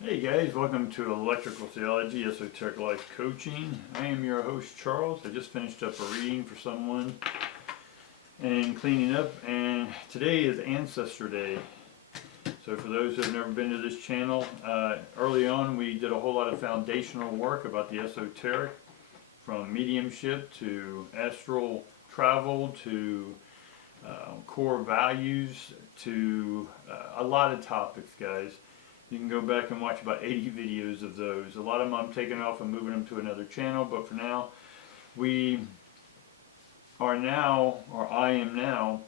Hey guys, welcome to Electrical Theology, Esoteric Life Coaching. I am your host Charles. I just finished up a reading for someone and cleaning up, and today is Ancestor Day. So for those who have never been to this channel, early on we did a whole lot of foundational work about the esoteric, from mediumship to astral travel to core values to a lot of topics, guys. You can go back and watch about 80 videos of those. A lot of them I'm taking off and moving them to another channel, but for now, we are now, or I am now,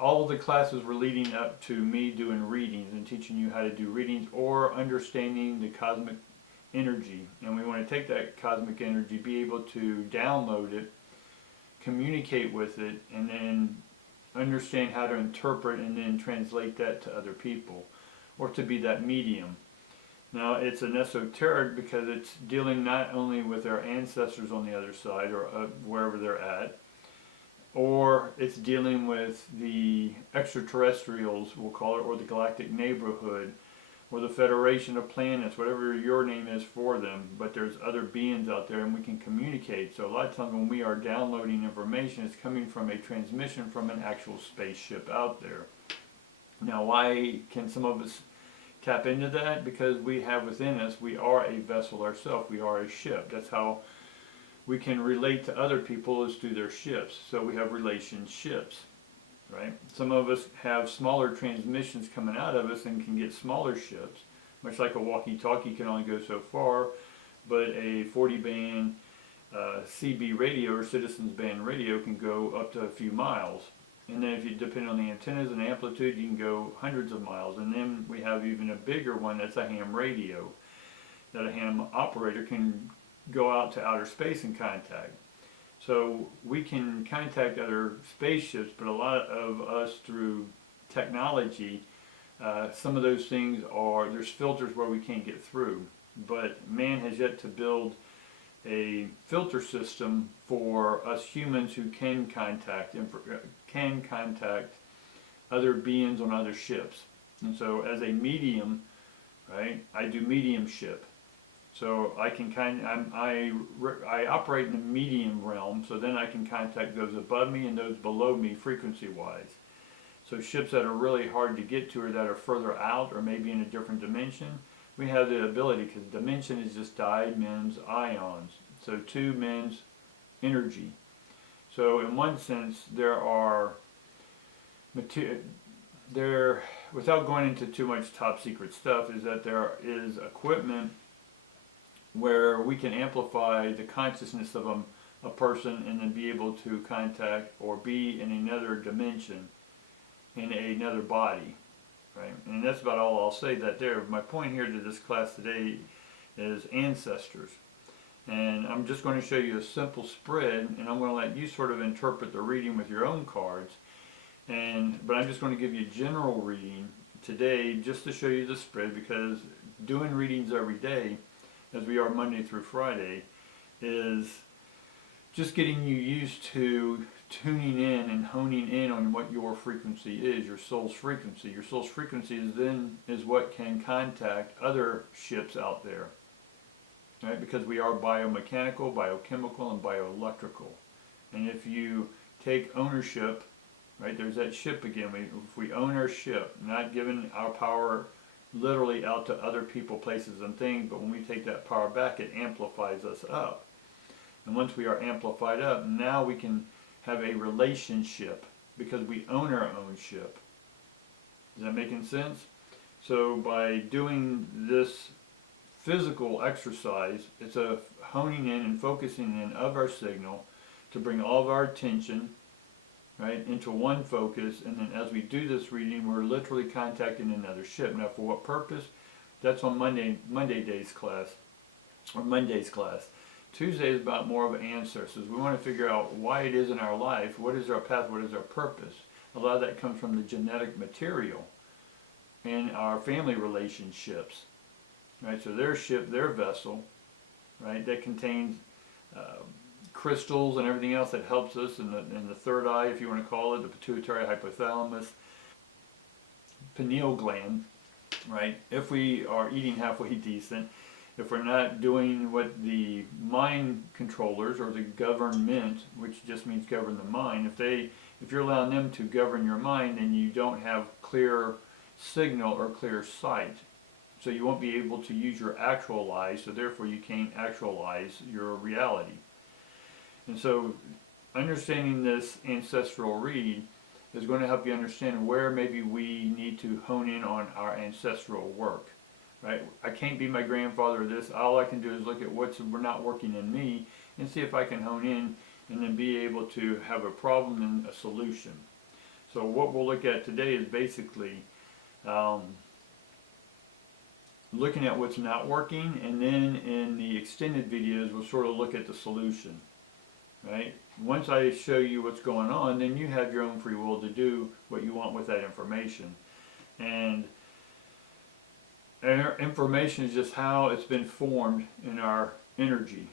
all of the classes were leading up to me doing readings and teaching you how to do readings or understanding the cosmic energy. And we want to take that cosmic energy, be able to download it, communicate with it, and then understand how to interpret and then translate that to other people, or to be that medium. Now it's an esoteric because it's dealing not only with our ancestors on the other side or wherever they're at, or it's dealing with the extraterrestrials, we'll call it, or the galactic neighborhood, or the Federation of Planets, whatever your name is for them, but there's other beings out there and we can communicate. So a lot of times when we are downloading information, it's coming from a transmission from an actual spaceship out there. Now why can some of us tap into that? Because we have within us, we are a vessel ourselves, we are a ship. That's how we can relate to other people, is through their ships. So we have relationships, right? Some of us have smaller transmissions coming out of us and can get smaller ships, much like a walkie-talkie can only go so far, but a 40 band CB radio or citizens band radio can go up to a few miles. And then if you depend on the antennas and amplitude, you can go hundreds of miles. And then we have even a bigger one, that's a ham radio, that a ham operator can go out to outer space and contact. So we can contact other spaceships, but a lot of us through technology, some of those things there's filters where we can't get through. But man has yet to build a filter system for us humans who can contact other beings on other ships. And so as a medium, right, I do mediumship. So I can I operate in the medium realm, so then I can contact those above me and those below me frequency-wise. So ships that are really hard to get to or that are further out or maybe in a different dimension, we have the ability, because dimension is just dimensions, ions. So two men's energy. So in one sense, without going into too much top secret stuff, is that there is equipment where we can amplify the consciousness of a person and then be able to contact or be in another dimension, in another body. Right? And that's about all I'll say that there. My point here to this class today is ancestors. And I'm just going to show you a simple spread, and I'm going to let you sort of interpret the reading with your own cards. But I'm just going to give you a general reading today just to show you the spread, because doing readings every day, as we are Monday through Friday, is just getting you used to tuning in and honing in on what your frequency is, your soul's frequency. Your soul's frequency is what can contact other ships out there, right? Because we are biomechanical, biochemical, and bioelectrical. And if you take ownership, right, there's that ship again. If we own our ship, not giving our power literally out to other people, places, and things, but when we take that power back, it amplifies us up. And once we are amplified up, now we can have a relationship because we own our own ship. Is that making sense? So by doing this physical exercise, it's a honing in and focusing in of our signal to bring all of our attention, right, into one focus. And then as we do this reading, we're literally contacting another ship. Now for what purpose? That's on Monday's class. Tuesday is about more of ancestors. We want to figure out why it is in our life, what is our path, what is our purpose. A lot of that comes from the genetic material and our family relationships, right? So their ship, their vessel, right, that contains crystals and everything else that helps us in the third eye, if you want to call it, the pituitary hypothalamus, pineal gland, right? If we are eating halfway decent, if we're not doing what the mind controllers or the government, which just means govern the mind, if you're allowing them to govern your mind, then you don't have clear signal or clear sight. So you won't be able to use your actual lies, so therefore you can't actualize your reality. And so understanding this ancestral read is going to help you understand where maybe we need to hone in on our ancestral work. Right? I can't be my grandfather or this. All I can do is look at what's not working in me and see if I can hone in and then be able to have a problem and a solution. So what we'll look at today is basically looking at what's not working, and then in the extended videos we'll sort of look at the solution. Right? Once I show you what's going on, then you have your own free will to do what you want with that information. And information is just how it's been formed in our energy,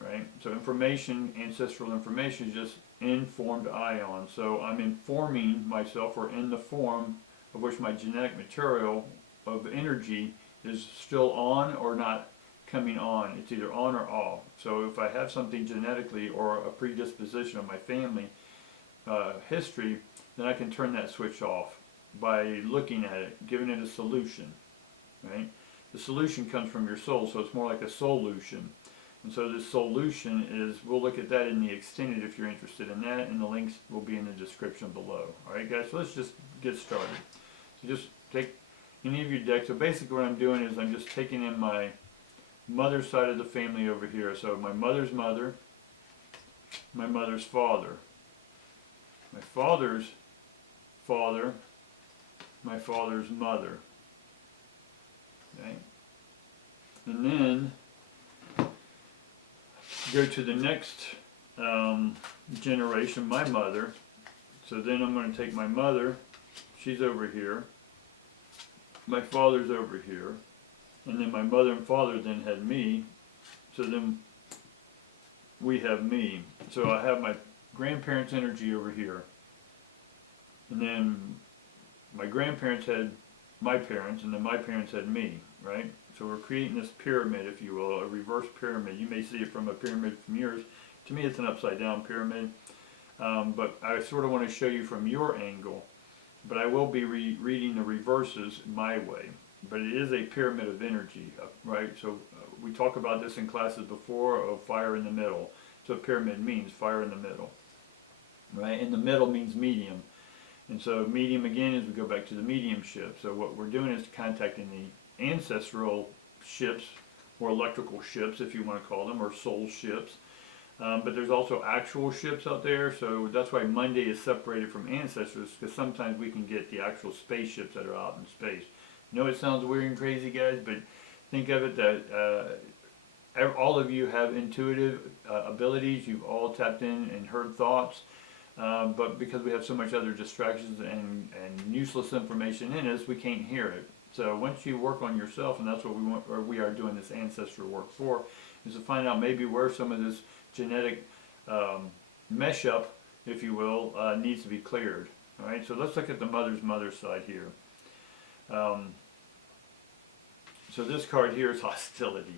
right? So information, ancestral information, is just informed ions. So I'm informing myself, or in the form of which my genetic material of energy is still on or not coming on. It's either on or off. So if I have something genetically or a predisposition of my family history, then I can turn that switch off by looking at it, giving it a solution. Right? The solution comes from your soul, so it's more like a solution. And so this solution is, we'll look at that in the extended if you're interested in that, and the links will be in the description below. Alright guys, so let's just get started. So just take any of your decks. So basically what I'm doing is I'm just taking in my mother's side of the family over here. So my mother's mother, my mother's father, my father's father, my father's mother. Okay. And then go to the next generation, my mother. So then I'm going to take my mother, she's over here, my father's over here, and then my mother and father then had me, so then we have me. So I have my grandparents' energy over here, and then my grandparents had my parents, and then my parents had me, right? So we're creating this pyramid, if you will, a reverse pyramid. You may see it from a pyramid from yours. To me, it's an upside down pyramid, but I sort of want to show you from your angle. But I will be reading the reverses my way. But it is a pyramid of energy, right? So we talk about this in classes before, of fire in the middle. So pyramid means fire in the middle, right? In the middle means medium. And so medium, again, is we go back to the mediumship. So what we're doing is contacting the ancestral ships, or electrical ships, if you want to call them, or soul ships. But there's also actual ships out there, so that's why Monday is separated from ancestors, because sometimes we can get the actual spaceships that are out in space. I know it sounds weird and crazy, guys, but think of it that all of you have intuitive abilities. You've all tapped in and heard thoughts. But because we have so much other distractions and useless information in us, we can't hear it. So once you work on yourself, and that's what we want, or we are doing this ancestor work for, is to find out maybe where some of this genetic mesh up, if you will, needs to be cleared. All right. So let's look at the mother's mother side here. So this card here is hostility.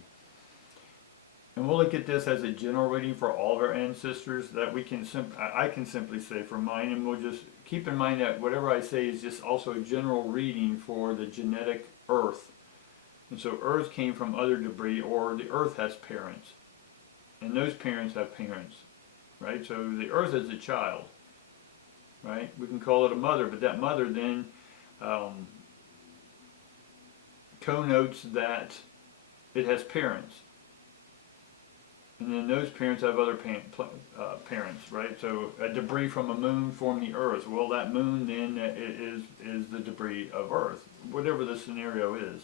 And we'll look at this as a general reading for all of our ancestors, that we can I can simply say for mine, and we'll just keep in mind that whatever I say is just also a general reading for the genetic earth. And so earth came from other debris, or the earth has parents, and those parents have parents, right? So the earth is a child, right? We can call it a mother, but that mother then connotes that it has parents. And then those parents have other parents, right? So a debris from a moon formed the earth. Well, that moon then is the debris of earth, whatever the scenario is.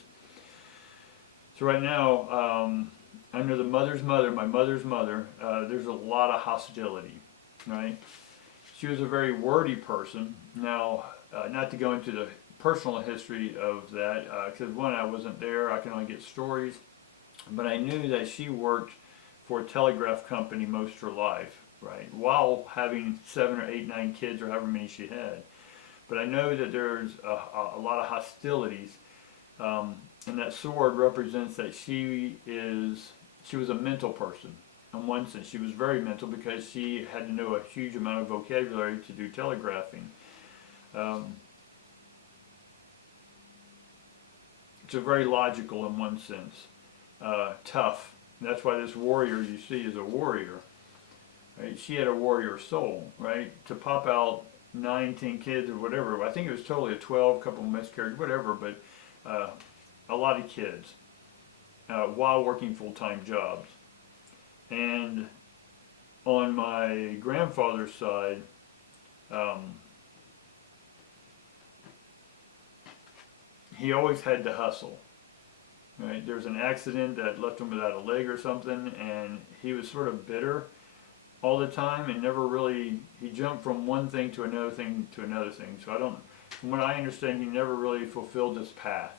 So right now, under the mother's mother, my mother's mother, there's a lot of hostility, right? She was a very wordy person. Now, not to go into the personal history of that, because one, I wasn't there, I can only get stories, but I knew that she worked for a telegraph company most of her life, right, while having 7 or 8, 9 kids, or however many she had. But I know that there's a lot of hostilities And that sword represents that she was a mental person. In one sense, she was very mental because she had to know a huge amount of vocabulary to do telegraphing. So very logical in one sense. Tough. That's why this warrior you see is a warrior. Right? She had a warrior soul, right? To pop out 9, 10 kids or whatever. I think it was totally a 12, couple miscarriages, whatever, but a lot of kids while working full-time jobs. And on my grandfather's side, he always had to hustle. Right? There was an accident that left him without a leg or something, and he was sort of bitter all the time and never really, he jumped from one thing to another thing to another thing. So from what I understand, he never really fulfilled his path,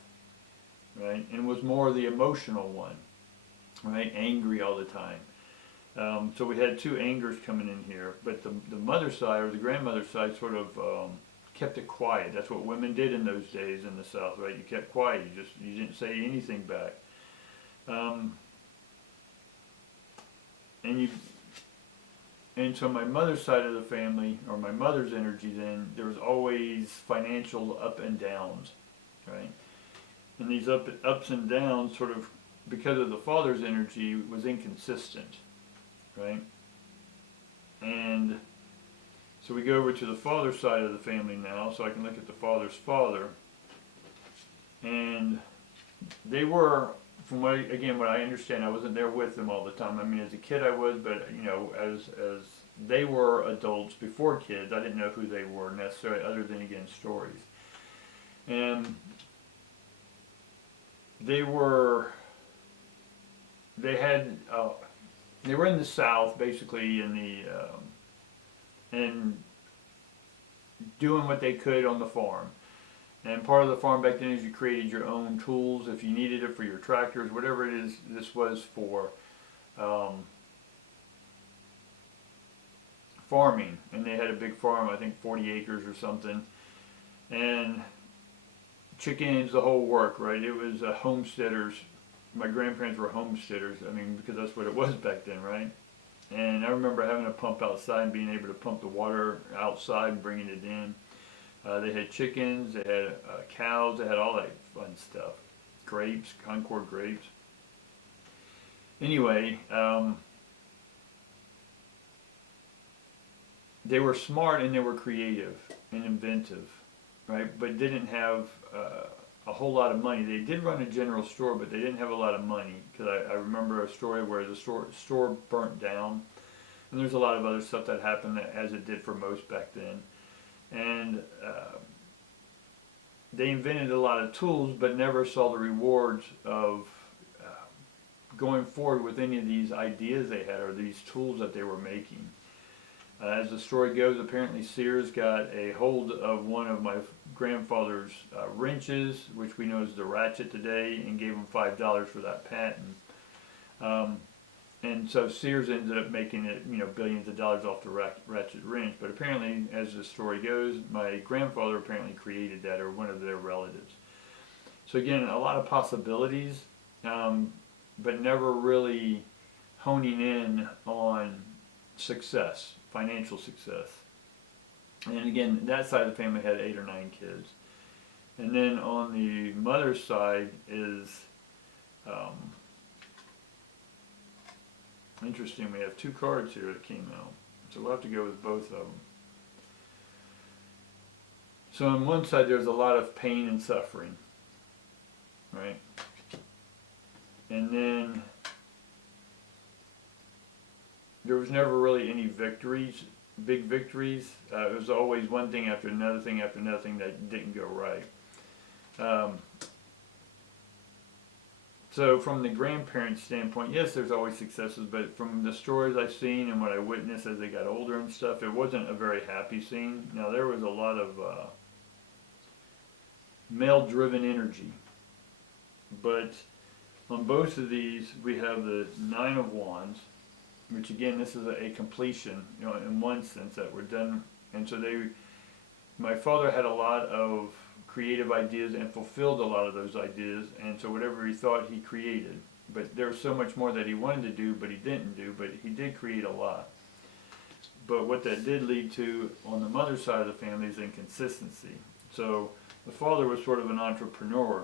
right? And was more the emotional one, right? Angry all the time. So we had two angers coming in here, but the mother's side or the grandmother's side sort of kept it quiet. That's what women did in those days in the South, right? You kept quiet. You didn't say anything back. And so my mother's side of the family, or my mother's energy then, there was always financial up and downs, right? And these ups and downs sort of, because of the father's energy, was inconsistent, right? And so we go over to the father's side of the family now, so I can look at the father's father. And they were, from what I understand, I wasn't there with them all the time. I mean, as a kid I was, but as they were adults before kids, I didn't know who they were necessarily, other than again stories. And they were in the South, basically and doing what they could on the farm. And part of the farm back then is you created your own tools if you needed it for your tractors, whatever it is this was for farming. And they had a big farm, I think 40 acres or something. And chickens, the whole work, right? It was homesteaders. My grandparents were homesteaders, I mean, because that's what it was back then, right? And I remember having a pump outside and being able to pump the water outside and bringing it in. They had chickens, they had cows, they had all that fun stuff. Grapes, Concord grapes. Anyway, they were smart and they were creative and inventive, right? But didn't have a whole lot of money. They did run a general store, but they didn't have a lot of money. Because I remember a story where the store burnt down. And there's a lot of other stuff that happened as it did for most back then. And they invented a lot of tools, but never saw the rewards of going forward with any of these ideas they had or these tools that they were making. As the story goes, apparently Sears got a hold of one of my grandfather's wrenches, which we know is the ratchet today, and gave him $5 for that patent. And so Sears ended up making it, billions of dollars off the ratchet wrench. But apparently, as the story goes, my grandfather apparently created that, or one of their relatives. So again, a lot of possibilities, but never really honing in on success, financial success. And again, that side of the family had 8 or 9 kids. And then on the mother's side is interesting. We have 2 cards here that came out, so we'll have to go with both of them. So on one side there's a lot of pain and suffering, right? And then there was never really any victories, big victories. It was always one thing after another thing after another thing that didn't go right. So from the grandparents' standpoint, yes, there's always successes, but from the stories I've seen and what I witnessed as they got older and stuff, it wasn't a very happy scene. Now, there was a lot of male-driven energy, but on both of these, we have the 9 of Wands, which again, this is a completion, in one sense that we're done. And so my father had a lot of creative ideas and fulfilled a lot of those ideas, and so whatever he thought, he created. But there was so much more that he wanted to do, but he didn't do, but he did create a lot. But what that did lead to on the mother's side of the family is inconsistency. So the father was sort of an entrepreneur.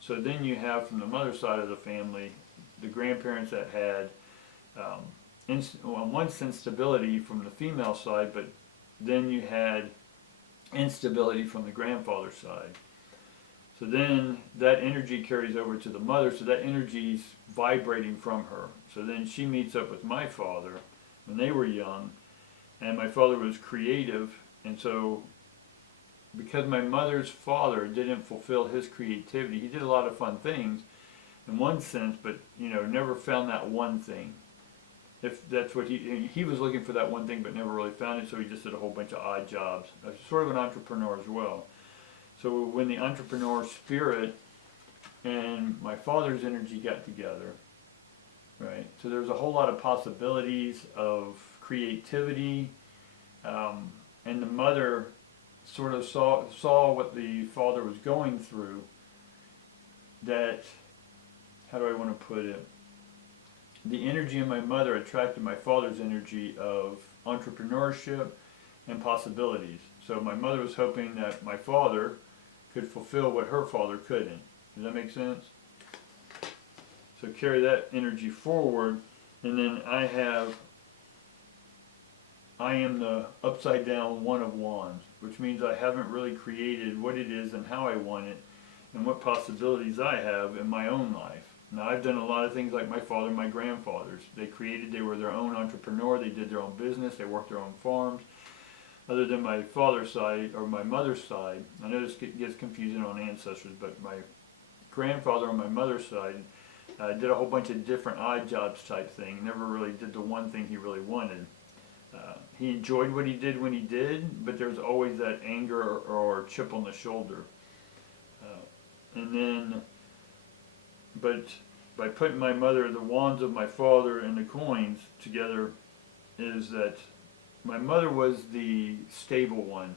So then you have from the mother's side of the family, the grandparents that had, on one sense, stability from the female side, but then you had instability from the grandfather's side. So then that energy carries over to the mother, so that energy's vibrating from her. So then she meets up with my father when they were young, and my father was creative, and so because my mother's father didn't fulfill his creativity, he did a lot of fun things in one sense, but never found that one thing. If that's what he was looking for, that one thing, but never really found it, so he just did a whole bunch of odd jobs. Sort of an entrepreneur as well. So when the entrepreneur spirit and my father's energy got together, right? So there's a whole lot of possibilities of creativity, and the mother sort of saw what the father was going through. That, how do I want to put it? The energy in my mother attracted my father's energy of entrepreneurship and possibilities. So my mother was hoping that my father could fulfill what her father couldn't. Does that make sense? So carry that energy forward, and then I am the upside down one of wands, which means I haven't really created what it is and how I want it and what possibilities I have in my own life. Now, I've done a lot of things like my father and my grandfathers. They were their own entrepreneur, they did their own business, they worked their own farms. Other than my father's side or my mother's side, I know this gets confusing on Ancestors, but my grandfather on my mother's side did a whole bunch of different odd jobs type thing, never really did the one thing he really wanted. He enjoyed what he did when he did, but there's always that anger or chip on the shoulder. But by putting my mother, the wands of my father, and the coins together, is that my mother was the stable one.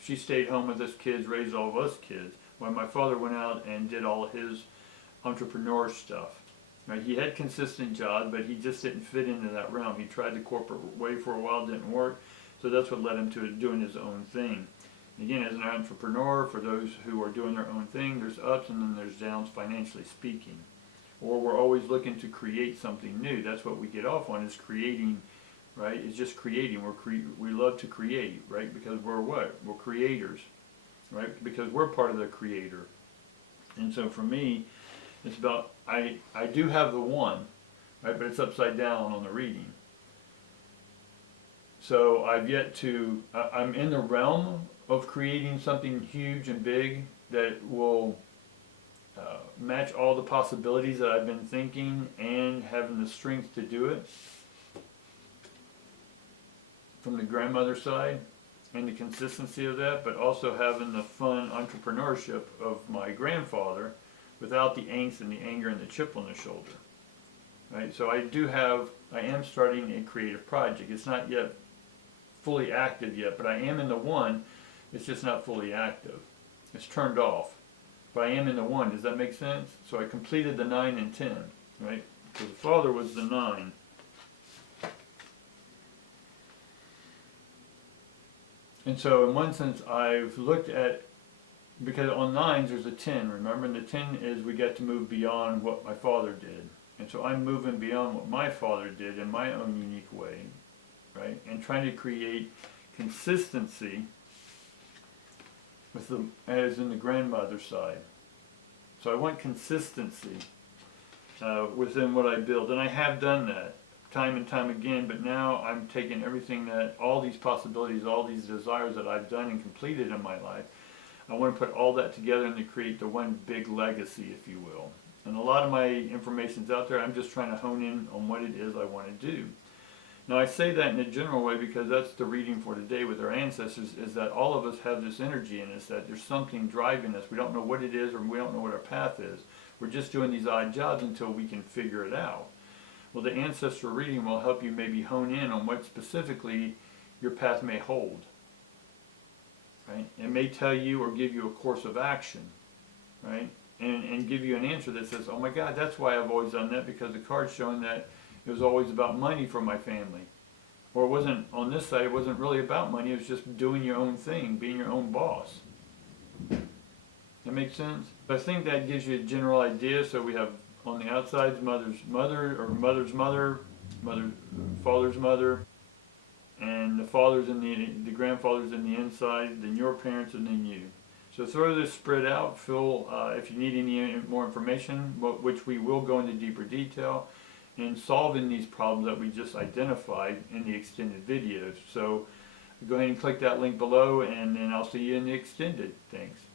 She stayed home with us kids, raised all of us kids, while my father went out and did all his entrepreneur stuff. Right? He had consistent jobs, but he just didn't fit into that realm. He tried the corporate way for a while, didn't work, so that's what led him to doing his own thing. Again, as an entrepreneur, for those who are doing their own thing, there's ups and then there's downs financially speaking. Or we're always looking to create something new. That's what we get off on, is creating, right? It's just creating. We love to create, right? Because we're what? We're creators, right? Because we're part of the creator. And so for me, it's about, I do have the one, right? But it's upside down on the reading. So I've yet to, I'm in the realm of creating something huge and big that will match all the possibilities that I've been thinking and having the strength to do it from the grandmother side and the consistency of that, but also having the fun entrepreneurship of my grandfather without the angst and the anger and the chip on the shoulder. Right? So I am starting a creative project. It's not yet fully active yet, but I am in the one. It's just not fully active. It's turned off. But I am in the one. Does that make sense? So I completed the 9 and 10, right? So the father was the 9. And so in one sense, I've looked at, because on 9s there's a 10, remember? And the 10 is we get to move beyond what my father did. And so I'm moving beyond what my father did in my own unique way, right? And trying to create consistency with as in the grandmother side. So I want consistency within what I build, and I have done that time and time again, but now I'm taking everything all these possibilities, all these desires that I've done and completed in my life, I want to put all that together and to create the one big legacy, if you will. And a lot of my information's out there. I'm just trying to hone in on what it is I want to do. Now I say that in a general way because that's the reading for today with our ancestors, is that all of us have this energy in us, that there's something driving us. We don't know what it is, or we don't know what our path is. We're just doing these odd jobs until we can figure it out. Well, the ancestor reading will help you maybe hone in on what specifically your path may hold. right? It may tell you or give you a course of action, right? And give you an answer that says, oh my God, that's why I've always done that, because the card's showing that it was always about money for my family. Or it wasn't, on this side, it wasn't really about money, it was just doing your own thing, being your own boss. That makes sense? But I think that gives you a general idea. So we have on the outside mother's mother, or mother's mother, father's mother, and the fathers and the grandfathers in the inside, then your parents, and then you. So throw this spread out. Phil, if you need any more information, which we will go into deeper detail, in solving these problems that we just identified in the extended videos. So go ahead and click that link below, and then I'll see you in the extended. Thanks.